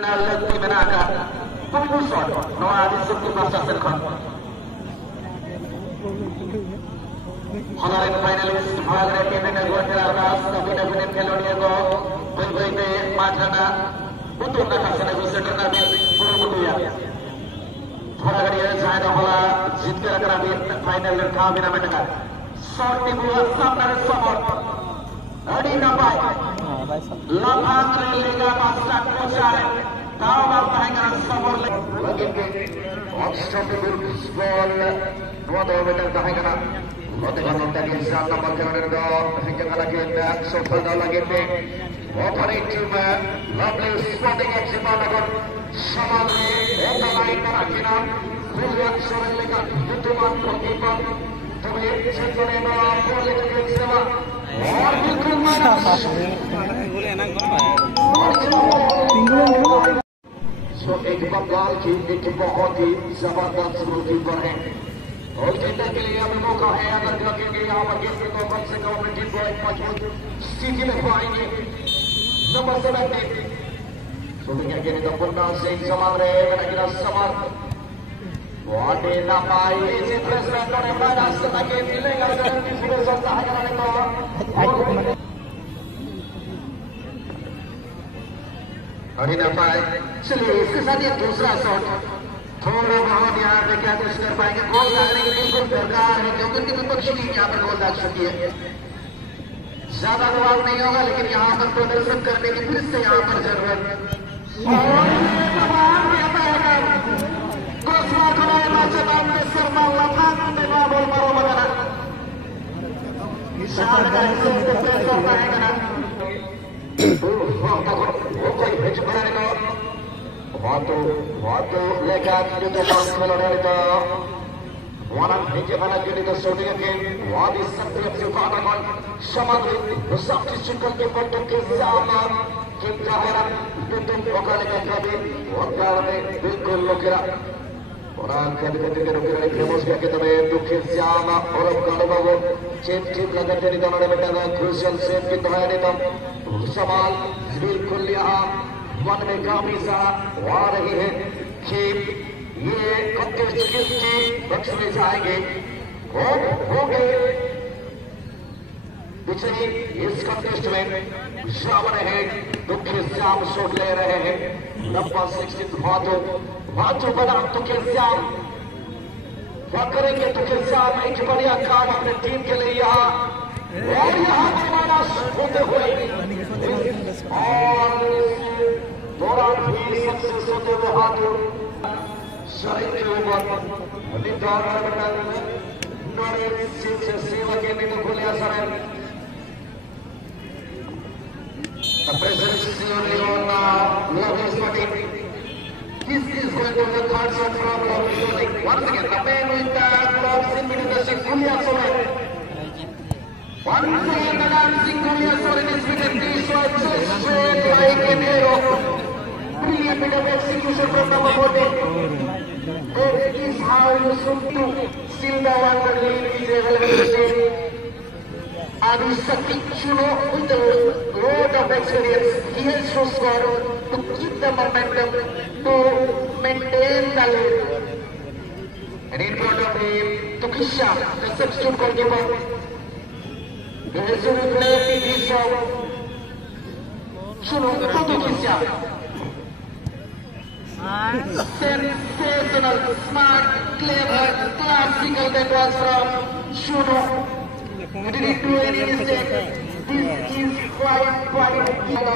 Lagi menaga pungkusan Noah di sukti pasar terkon. Halaran finalis bhagre ke dengan gorter atas tapi dapat kelodian go berbagai macana untuk nak sana guseter nabi purumudia. Thora gadiya jaya hola jitker karabi final ler khabina menaga. Short ni buat sampai somor. Adi napai. Lapang relega pasat kosai. Tawar tahangan somor lagi ke. Obstacle ball. Dua meter tahangan. Oke kalau tadi sana berjalan do, hingga lagi nak soal lagi ni. Opening cuma, lovely spotting action lakukan. Samari, otak lain terakhir. Bukan seorang lekat, tutupan pergipan. Tapi sekarang orang boleh kerja sama. और बिल्कुल मारा सो एक बंगाल की एक बहुत ही जबरदस्त goalkeeper है और जीतने के लिए अब मौका है अगर रखेंगे यहाँ पर गेम तो कम से कम टीम को एक मजबूत स्थिति में पाएंगे नंबर 17 सो क्या कहने तो पुन्ना से समान रहे मेरा गिरा समान वाटे ना पाई इसी प्रेसिडेंट ने बड़ा सत्ता के मिलेगा अगर किसी को सत्ता है करने तो अरे ना पाए चलिए इसके साथ ये दूसरा शॉट थोड़ा बहुत यहाँ पे क्या कुछ कर पाएंगे गोल डालने की बिल्कुल दरकार है क्योंकि उनकी विपक्षी टीम यहाँ पर गोल डाल सकती है ज्यादा दबाव नहीं होगा लेकिन यहाँ पर प्रदर्शन करने की फिर से यहाँ पर जरूरत waktu lekat itu kalau itu orang hingga mana jadi itu shooting ke wadi setiap sifatkan samadu sakti cikal ke bentuk sama kita orang tutup okal ke kabi wakar में बिल्कुल लोकेरा orang ketika लोकेरा फेमस क्या कहते हैं दुखे sama और kalau bago चेप चेप लगा jadi तमारे बेटा crucial save की तरह नहीं तम सवाल बिल्कुल यहाँ मन में काफी सा आ रही है कि ये कंटेस्ट किसकी पक्ष में जाएंगे हो गए पिछले इस कंटेस्ट में शामिल है दुखे श्याम शॉट ले रहे हैं नंबर 16 भाजो बना दुखे श्याम करेंगे दुखे श्याम एक बढ़िया काम अपने टीम के लिए यहाँ और यहाँ पर माना होते हुए और दौरान भी सबसे सोते हुए हाथों शरीर के ऊपर निदान नरे से सेवा के लिए तो खुले असर है the presence is on Love's body this is going to be the third shot from Love's body once again the man with the gloves in between the Singulia Soren once again the Singulia Soren is between these shots straight like an arrow brilliant bit of execution from number 14 that is how you should do still the one that lead is available Anu Sakti Chuno with a lot of experience he has to score to keep the momentum to maintain the lead and in front of him Tukisha the substitute goalkeeper he has to replace the piece of Chuno to Tukisha sensational, smart, clever, classical that was from Chuno. Didn't do any mistake. This is quite performance.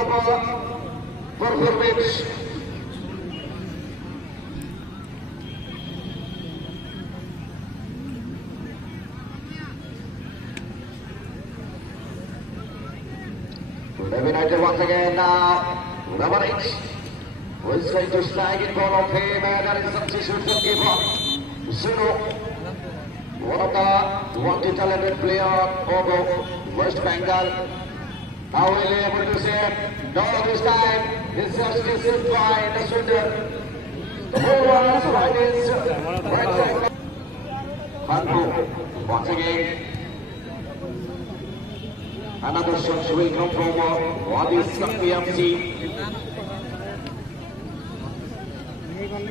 United once again now. Number 8. Who is going to snag in front of him and that is substitute for keeper. Zero. One of the multi-talented player of West Bengal. Now we'll be able to say, no this time, this justice is by the shooter. The whole one is right is right side. Khanpu, once again. Another shot will come from Wadi Sakti FC. Body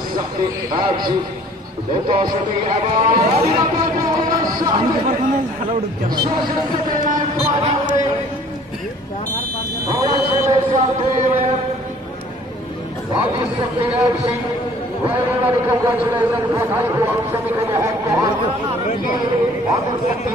something magic. Let us be about. Congratulations for